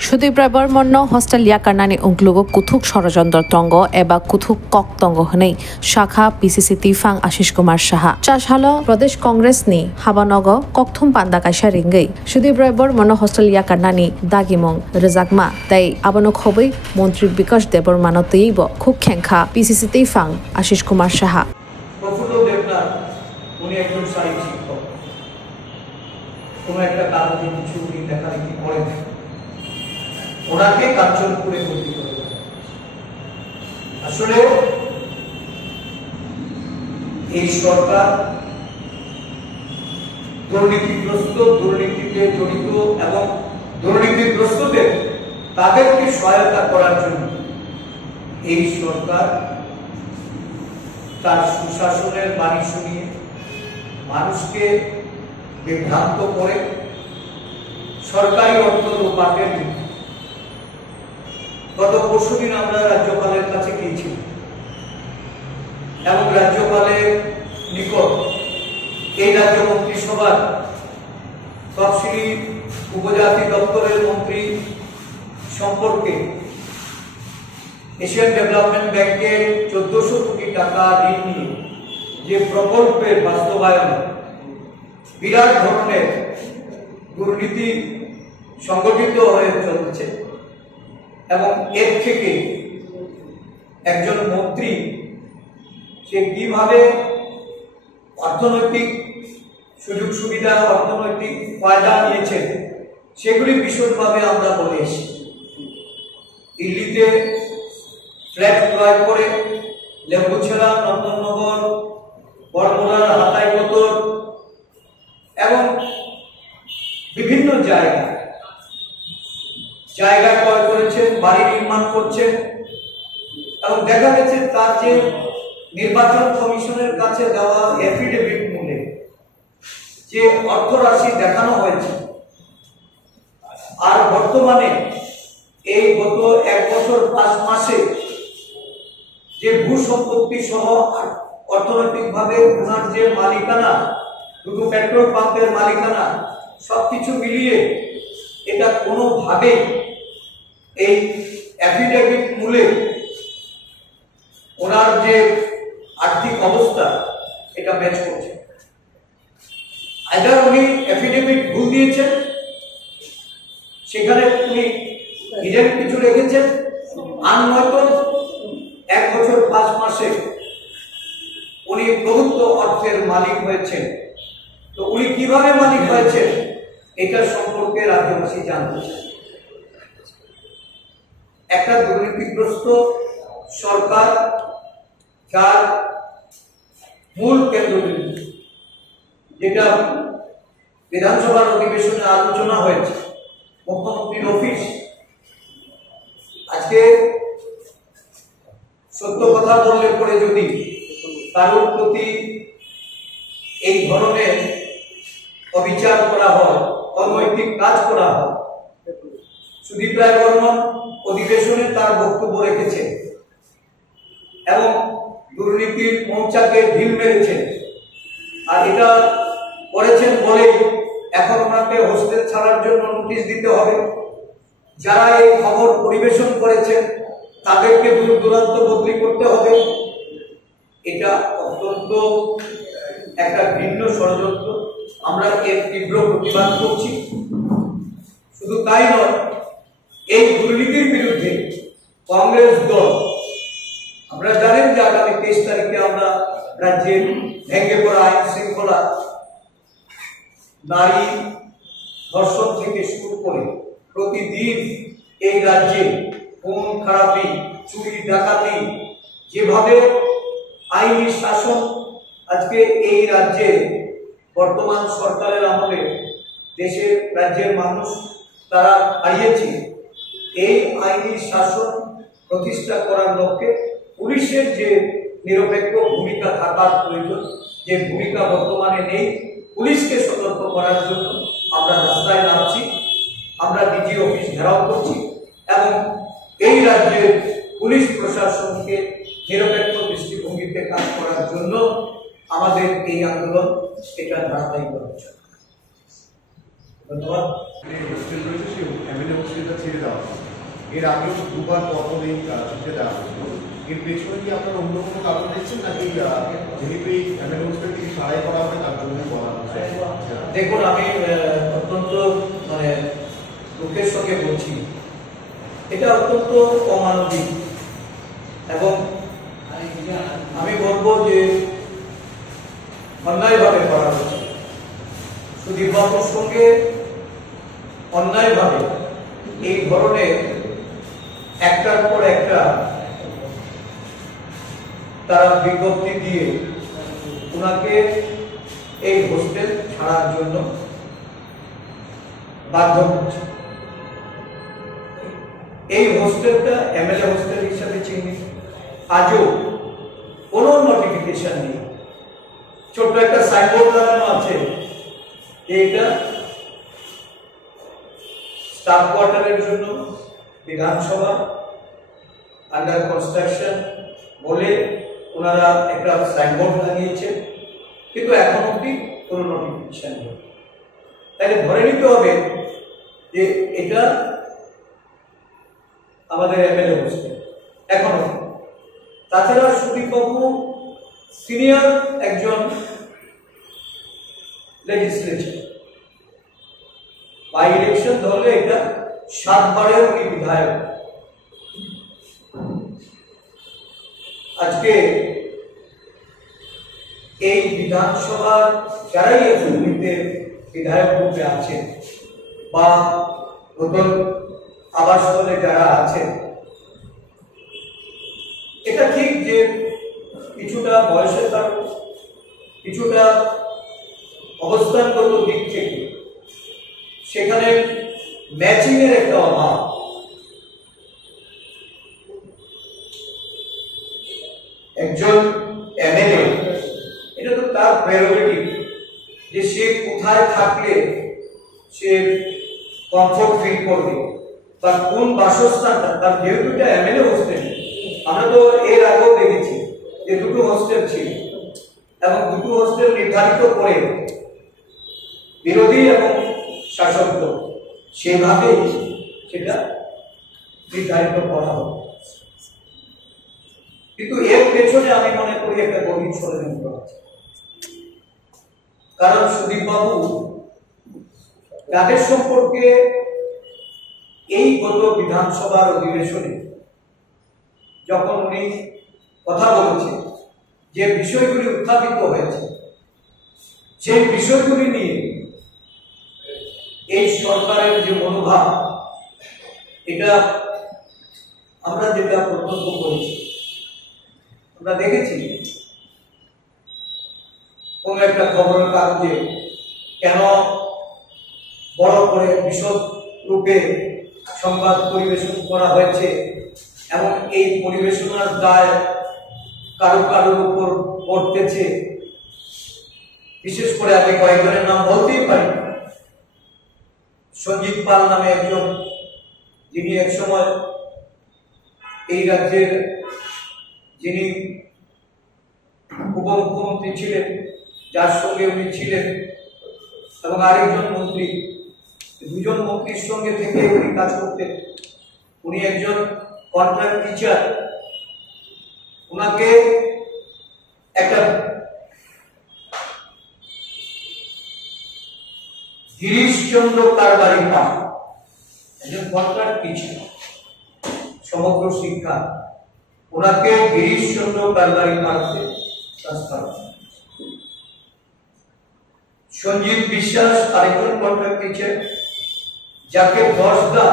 Sudeep Rai Bormonno hostel yakarnani unglugo kuthuk ষড়যন্ত্র তঙ্গ এবা কুথুক cock তঙ্গ হনেই শাখা পিসিসি তিফাং আশিস কুমার সাহা চাশালো প্রদেশ কংগ্রেস নি হাবানগ ককথুম পান্দা কাইসা রিঙ্গই Sudeep Rai Bormonno hostel yakarnani দাগিমং রেজাকমা তাই আবানো খবই মন্ত্রী বিকাশ দেববর্মন তৈব খুব খেংখা পিসিসি তিফাং আশিস কুমার সাহা প্রফুল্ল দেবনাথ উনি একজন সাহিত্য শিক্ষক কোনো একটা কাগজে কিছু উনি লেখালেখি করেন ওনাকে কাঞ্চনপুরে ভর্তি করে আসলে এই সরকার দুর্নীতিগ্রস্ত দুর্নীতিতে জড়িত এবং দুর্নীতিগ্রস্তদের তাদেরকে সহায়তা করার জন্য এই সরকার তার সুশাসনের বাণী শুনিয়ে মানুষকে বিভ্রান্ত করে সরকারি অর্থ লোপাটের গত পরশুদিন আমরা রাজ্যপালের কাছে গিয়েছিলাম এবং রাজ্যপালের নিকট এই রাজ্য মন্ত্রিসভার তফসিলি উপজাতি দপ্তরের মন্ত্রী সম্পর্কে এশিয়ান ডেভেলপমেন্ট ব্যাংকের 1400 কোটি টাকা ঋণ নিয়ে যে প্রকল্পের বাস্তবায়নে বিরাট ধরনের দুর্নীতি সংগঠিত হয়ে চলছে এবং এর থেকে একজন মন্ত্রী সে কিভাবে অর্থনৈতিক সুযোগ সুবিধা অর্থনৈতিক ফায়দা নিয়েছেন সেগুলি বিশদভাবে আমরা বলে এসেছি। দিল্লিতে ফ্ল্যাট ক্রয় করে লেম্বুছড়া নন্দননগর বড়মোলার হাতাইকোতর এবং বিভিন্ন জায়গা ক্রয় করেছেন, বাড়ি নির্মাণ করছেন এবং দেখা গেছে তার যে নির্বাচন কমিশনের কাছে দেওয়া এফিডেভিট মূলে যে অর্থরাশি দেখানো হয়েছে আর বর্তমানে এই গত 1 বছর 5 মাসে যে ভূ সম্পত্তি সহ অর্থনৈতিকভাবে ওনার যে মালিকানা দুটো পেট্রোল পাম্পের মালিকানা সবকিছু মিলিয়ে এটা কোনোভাবে এই অ্যাফিডেভিট মূলে ওনার যে আর্থিক অবস্থা এটা ম্যাচ করছে। আইদার উনি অ্যাফিডেভিট ভুল দিয়েছেন, সেখানে উনি নিজের কিছু রেখেছেন, আর নয়তো 1 বছর 5 মাসে উনি প্রভুত্ব অর্থের মালিক হয়েছেন। তো উনি কিভাবে মালিক হয়েছেন এটা সম্পর্কে রাজ্যবাসী জানতে চান। একটা দুর্নীতিগ্রস্ত সরকার যার মূল কেন্দ্রবিন্দু যেটা বিধানসভার অধিবেশনে আলোচনা হয়েছে মুখ্যমন্ত্রীর অফিস, আজকে সত্য কথা বললে পরে যদি কারোর প্রতি এই ধরনের অবিচার করা হয়, অনৈতিক কাজ করা হয়, সুদীপ রায় বর্মন অধিবেশনে তার বক্তব্য রেখেছেন এবং দুর্নীতির মৌচাকে ঢিল মেরেছেন আর এটা করেছেন বলেই এখন ওনাকে হোস্টেল ছাড়ার জন্য নোটিশ দিতে হবে। যারা এই খবর পরিবেশন করেছেন তাদেরকে দূর দূরান্ত বদলি করতে হবে। এটা অত্যন্ত একটা ভিন্ন ষড়যন্ত্র, আমরা এর তীব্র প্রতিবাদ করছি। শুধু তাই নয়, এই দুর্নীতির বিরুদ্ধে কংগ্রেস দল, আপনারা জানেন যে আগামী 23 তারিখে আমরা রাজ্যের ভেঙে পড়া আইন শৃঙ্খলা, নারী ধর্ষণ থেকে শুরু করে প্রতিদিন এই রাজ্যে খুন খারাপি, চুরি ডাকাতি, যেভাবে আইনি শাসন আজকে এই রাজ্যে বর্তমান সরকারের আমলে দেশের রাজ্যের মানুষ তারা হারিয়েছে, এই আইনি শাসন প্রতিষ্ঠা করার লক্ষ্যে পুলিশের যে নিরপেক্ষ ভূমিকা থাকার প্রয়োজন, যে ভূমিকা বর্তমানে নেই, পুলিশকে সতর্ক করার জন্য আমরা রাস্তায় নামছি, আমরা ডিজি অফিস ঘেরাও করছি এবং এই রাজ্যের পুলিশ প্রশাসনকে নিরপেক্ষ দৃষ্টিভঙ্গিতে কাজ করার জন্য আমাদের এই আন্দোলন এটা ধারাবাহিক হচ্ছে। ধন্যবাদ। হোস্টেল রয়েছে সেই এমএলএ হোস্টেলটা ছেড়ে দেওয়া হয়েছে। এর আগেও দুবার পরপরই ছুটে দেওয়া হয়েছিল। এর পেছনে কি আপনারা অন্য কোনো কারণ দেখছেন নাকি যেহেতু এই এমএলএ হোস্টেল থেকে সারাই করা হবে তার জন্য বলা হচ্ছে? দেখুন, আমি অত্যন্ত দুঃখের সঙ্গে বলছি, এটা অত্যন্ত অমানবিক এবং আমি বলবো যে অন্যায়ভাবে করা হচ্ছে। সুদীপ বাবুর সঙ্গে অন্যায়ভাবে এই ধরনের একটার পর একটা তারা বিজ্ঞপ্তি দিয়ে ওনাকে এই হোস্টেল ছাড়ার জন্য বাধ্য করছে। এই হোস্টেলটা এমএলএ হোস্টেল হিসাবে চিহ্নিত, আজও কোনো নোটিফিকেশন নেই। ছোট্ট একটা সাইনবোর্ড লাগানো আছে যে এটা স্টাফ কোয়ার্টারের জন্য বিধানসভা আন্ডার কনস্ট্রাকশন বলে ওনারা একটা সাইনবোর্ড লাগিয়েছে, কিন্তু এখন অব্দি কোনো নোটিফিকেশন নেই। তাহলে ধরে নিতে হবে যে এটা আমাদের এমএলএ হোস্টেল এখনো। তাছাড়া সুদীপবাবু সিনিয়র একজন লেজিসলেচার, বাই ইলেকশন ধরলে এটা 7 বারের উনি বিধায়ক। আজকে এই বিধানসভার যারাই এসএমপিতে বিধায়ক রূপে আছেন বা নতুন আবাসস্থলে যারা আছেন, এটা ঠিক যে কিছুটা বয়সের কারণ, কিছুটা অবস্থানগত দিক থেকে সেখানে ম্যাচিং এর একটা অভাব। একজন এমএলএ, এটা তো তার প্রেরোগেটিভ যে সে কোথায় থাকলে সে কমফোর্ট ফিল করবে বা কোন বাসস্থানটা তার। যেহেতু এটা এমএলএ হোস্টেল, আমরা তো এর আগেও দেখেছি যে 2টো হোস্টেল ছিল এবং 2টো হোস্টেল নির্ধারিত করে বিরোধী এবং শাসক দল সেভাবেই সেটা নির্ধারিত করা হবে। কিন্তু এর পেছনে আমি মনে করি একটা গভীর ষড়যন্ত্র আছে। কারণ সুদীপ বাবু তাদের সম্পর্কে এই গত বিধানসভার অধিবেশনে যখন উনি কথা বলেছেন, যে বিষয়গুলি উত্থাপিত হয়েছে, সেই বিষয়গুলি নিয়ে এই সরকারের যে মনোভাব, এটা আমরা যেটা প্রত্যক্ষ করেছি, আমরা দেখেছি কোন একটা খবরের কাগজে কেন বড় করে বিশদ রূপে সংবাদ পরিবেশন করা হয়েছে এবং এই পরিবেশনার দায় কারো কারোর উপর পড়তেছে। বিশেষ করে আমি কয়েকজনের নাম বলতেই পারি। সঞ্জিত পাল নামে একজন, যিনি একসময় এই রাজ্যের যিনি উপমুখ্যমন্ত্রী ছিলেন, যার সঙ্গে উনি ছিলেন, এবং আরেকজন মন্ত্রী, 2জন মন্ত্রীর সঙ্গে থেকে উনি কাজ করতেন। উনি একজন কন্ট্রাক্ট টিচার। ওনাকে একটা গিরিশচন্দ্র কারবারি পান, একজন কন্ট্রাক্ট টিচার, সমগ্র শিক্ষা, ওনাকে গিরিশচন্দ্র কারবারি পানকে ট্রান্সফার। সঞ্জীব বিশ্বাস আরেকজন কন্ট্রাক্ট টিচার, যাকে 10 টা